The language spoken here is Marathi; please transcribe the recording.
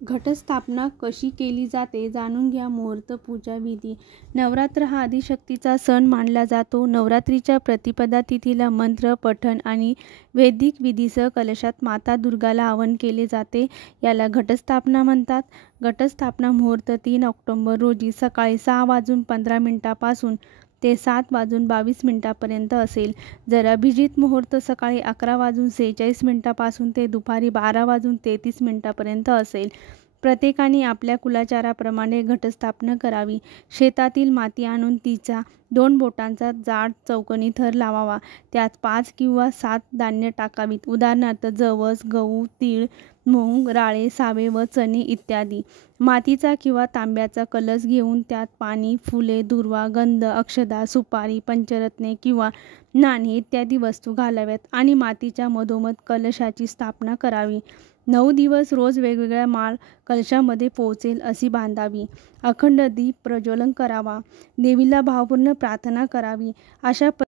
घटस्थापना कशी केली जाते जाणून घ्या. मुहूर्त पूजा विधी. नवरात्र हा आदिशक्तीचा सण मानला जातो. नवरात्रीच्या प्रतिपदा तिथीला मंत्र पठण आणि वैदिक विधीसह कलशात माता दुर्गाला आवाहन केले जाते. याला घटस्थापना म्हणतात. घटस्थापना मुहूर्त 3 ऑक्टोबर रोजी सकाळी 6:15 पासून ते 7:22 पर्यंत असेल. जर अभिजित मुहूर्त सकाळी 11:46 पासून ते दुपारी 12:33 पर्यंत असेल. प्रत्येकाने आपल्या कुलाचाराप्रमाणे घटस्थापना करावी. शेतातील माती आणून तिचा 2 बोटांचा जाड चौकोनी थर लावावा. त्यात 5 किंवा 7 धान्य टाकावीत. उदाहरणार्थ जवस, गहू, तीळ, मूग, राळे, सावे व चणे इत्यादी. मातीचा किंवा तांब्याचा कलश घेऊन त्यात पाणी, फुले, दुर्वा, गंध, अक्षता, सुपारी, पंचरत्ने किंवा नाणी इत्यादी वस्तू घालाव्यात आणि मातीच्या मधोमध कलशाची स्थापना करावी. 9 दिवस रोज वेगवेगळा माळ कलशामध्ये पोहोचेल अशी बांधावी. अखंड दीप प्रज्वलन करावा. देवीला भावपूर्ण प्रार्थना करावी. अशा